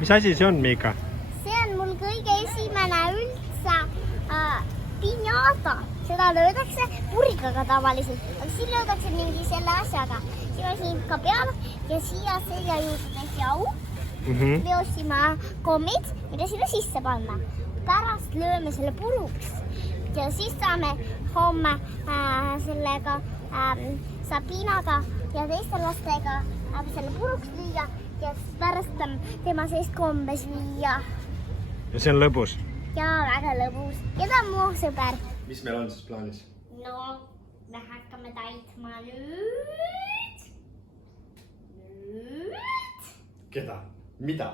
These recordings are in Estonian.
Mis asi see on, Miika? See on mul kõige esimene üldse piñata. Seda löödakse purikaga tavaliselt, aga siin löödakse mingi selle asjaga. Siin on siin ka peal ja siia selja juurde jau. Veosime kommid, mida sinna sisse panna. Pärast lööme selle puruks ja siis saame homme sellega Sabinaga ja teiste lastega selle puruks lüüa ja pärast tema seest kombes viia. Ja see on lõbus? Jaa, väga lõbus. Ja ta on mu sõber. Mis meil on siis plaanis? No, me hakkame täitma nüüd. Keda? Mida?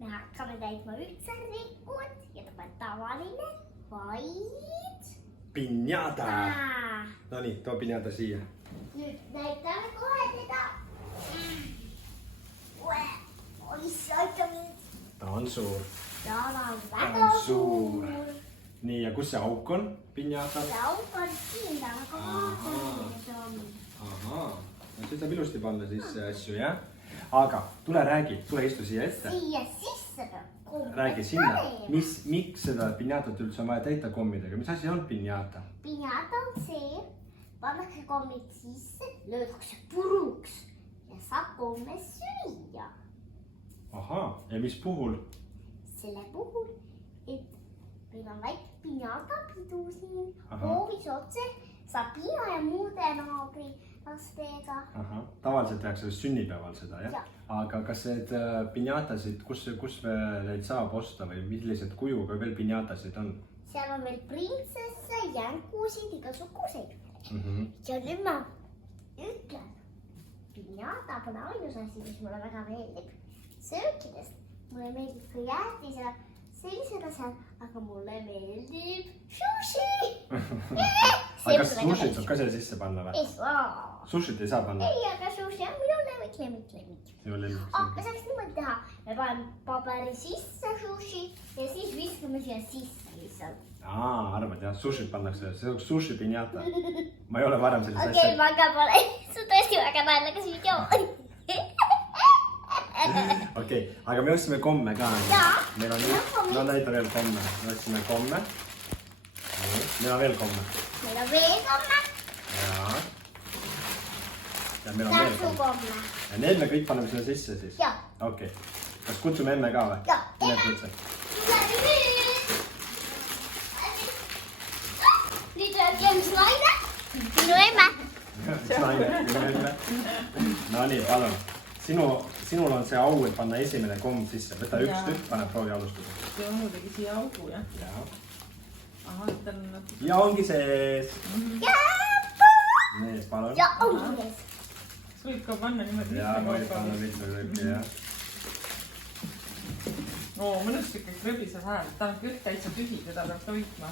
Me hakkame täitma üldse rikkud ja ta on tavaline, vaid... Piñata! No nii, too piñata siia. Nüüd näitame kohe teda. Oi, see aita mind. Ta on suur. Ta on väga suur. Nii, ja kus see auk on? Piñata? See auk on siin, ta väga vaatame. Ahaa, no siis saab ilusti panna sisse asju, jah? Aga tule räägi, tule istu siia ette. Siia sisse peab kommid. Räägi sinna, miks seda piñatat üldse on vaja täita kommidega? Mis asi on piñata? Piñata on see, pannakse kommid sisse, löödakse puruks ja saab komme süüa. Ahaa, ja mis puhul? Selle puhul, et meil on väike piñata pidu siin, hoovis otse, Sabina ja muude naabri lastega. Ahah, tavaliselt tehakse sünnipäeval seda, jah? Ja. Aga kas need piñatasid, kus neid saab osta või millised kujuga veel piñatasid on? Seal on veel printsesse, jänkusid, igasuguseid. Ja nüüd ma ütlen, piñata pole ainus asi, mis mulle väga meeldib. Söökidest mulle meeldib ka jäätis ja sellised asjad, aga mulle meeldib sushi. Aga kas sushit saab ka selle sisse panna või? Sushit ei saa panna? Ei, aga sushi on minu lemmik. Sinu lemmik. Me saaks niimoodi teha. Me paneme paberi sisse sushi ja siis viskame siia sisse lihtsalt. Arvad jah, sushit pannakse, see on sushi piñata. Ma ei ole varem sellist asja. Okei, ma ka pole. See on tõesti väga naelakas video. Okei, aga me ostsime komme ka. Jaa. Meil on nüüd, no näita veel komme. Me ostsime komme. Meil on veel komme. Meil on veel komme. Jaa. Ja meil on veel komme. Komme. Ja need me kõik paneme sinna sisse siis? Jaa. Okei. Kas kutsume emme ka või? Jaa. Nüüd tuleb jõus naine. Minu emme. Naine. No nii, palun. Sinul on see au, et panna esimene komm sisse. Võta üks tükk, pane proovi alustada. See onu tegi siia augu, jah? Jaa. Ahah, ta on natuke... Ja ongi sees. Nii, palun. Ja ongi sees. Kas võib ka panna niimoodi? Jaa, võib panna mitme, jah. Mõnus siuke krõbise hääl. Ta on küll täitsa tühi, teda peab toitma.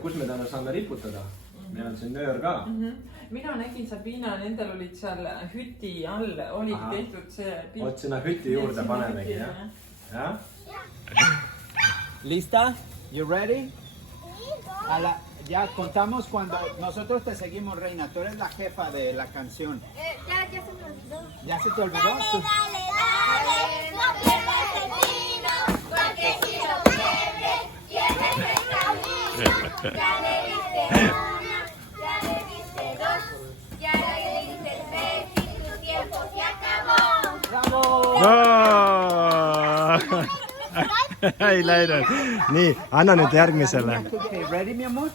Kus me täna saame riputada? Meil on siin nöör ka. Mina nägin Sabina, nendel olid seal hüti all, olid tehtud see pilt. Oot sinna hüti juurde panemegi, jah? ¿Lista? You ready? Ya contamos cuando nosotros te seguimos, Reina. Tú eres la jefa de la canción. Ya se me olvidó. ¿Ya se te olvidó? Dale, no pierdas el vino, porque si lo pierdes, pierdes el camino. Ya le diste una, ya le diste dos, ya le diste tres y tu tiempo se acabó. ¡Bravo! Ei läinud. Nii, anna nüüd järgmisele. Ready, mi amor?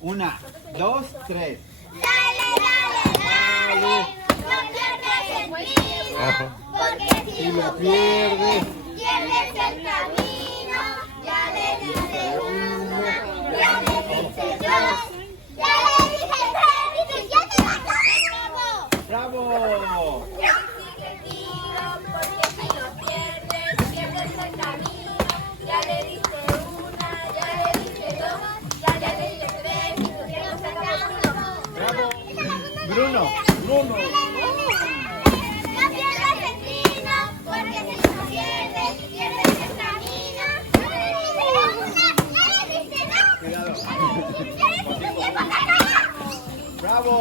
1, 2, 3. Dale, dale, dale. si lo pierdes, pierdes el camino. Ya le diste uno, ya le diste dos, ya le diste tres, y ya te la acabas. ¡Bravo! Porque si lo pierdes, pierdes el camino. Ya le diste una, ya le diste dos, ya le diste tres, y tú tienes el camino. ¡Bravo! Bruno, Bruno. No pierdas el tino, porque si lo pierdes, pierdes el camino. Ya le diste una, ya le diste dos, Cuidado. ya le diste tres, y tu tiempo se acabó. ¡Bravo!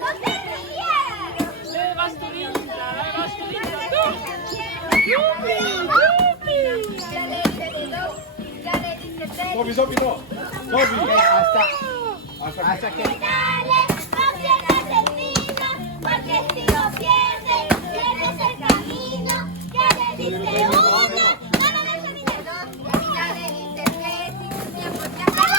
¡No te rías! Ya le diste dos, ya le diste tres. Sofi, Sofi, no. Sofi. Hasta que... Dale, no pierdas el tino, porque si lo pierdes, pierdes el camino. Ya le diste uno, no, ya le diste tres, y tu tiempo se acabó.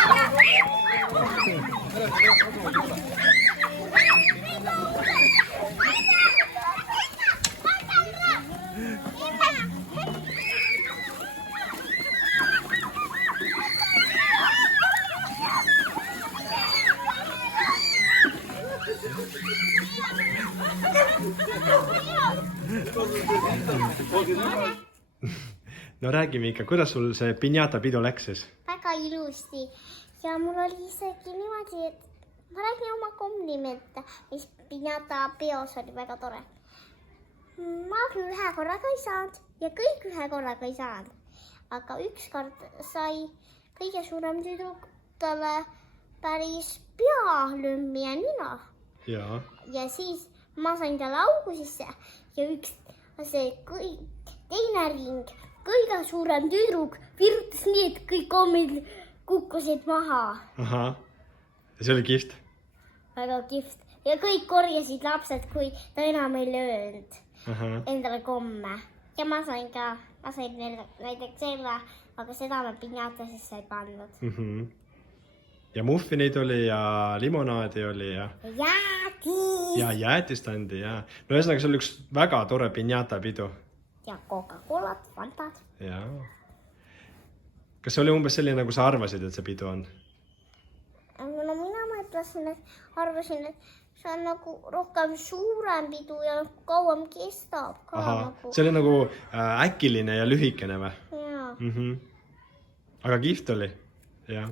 No räägime ikka, kuidas sul see pinjata pidu läks siis? Väga ilusti ja mul oli isegi niimoodi, et ma räägin oma komplimente, mis pinjata peos oli väga tore. Ma küll ühe korraga ei saanud ja kõik ühe korraga ei saanud, aga ükskord sai kõige suurem tüdruk talle päris pealümmi ja nina Jaa. ja siis ma sain talle augu sisse ja teine ring, kõige suurem tüdruk virutas nii, et kõik kommid kukkusid maha. Ahah. Ja see oli kihvt. Väga kihvt. Ja kõik korjasid lapsed, kui ta enam ei löönud endale komme. Ja ma sain näiteks selle, aga seda me pinjatasesse ei pandud. Ja muffineid oli ja limonaadi oli ja... Jäätis! Ja jäätist andi ja... No ühesõnaga, see oli üks väga tore pinjata pidu. Ja Coca-Colat, Fantad. Jaa. Kas see oli umbes selline, nagu sa arvasid, et see pidu on? No mina arvasin, et see on nagu rohkem suurem pidu ja kauem kestab. Aha, see oli nagu äkiline ja lühikene või? Jaa. Aga kihvt oli. Jah.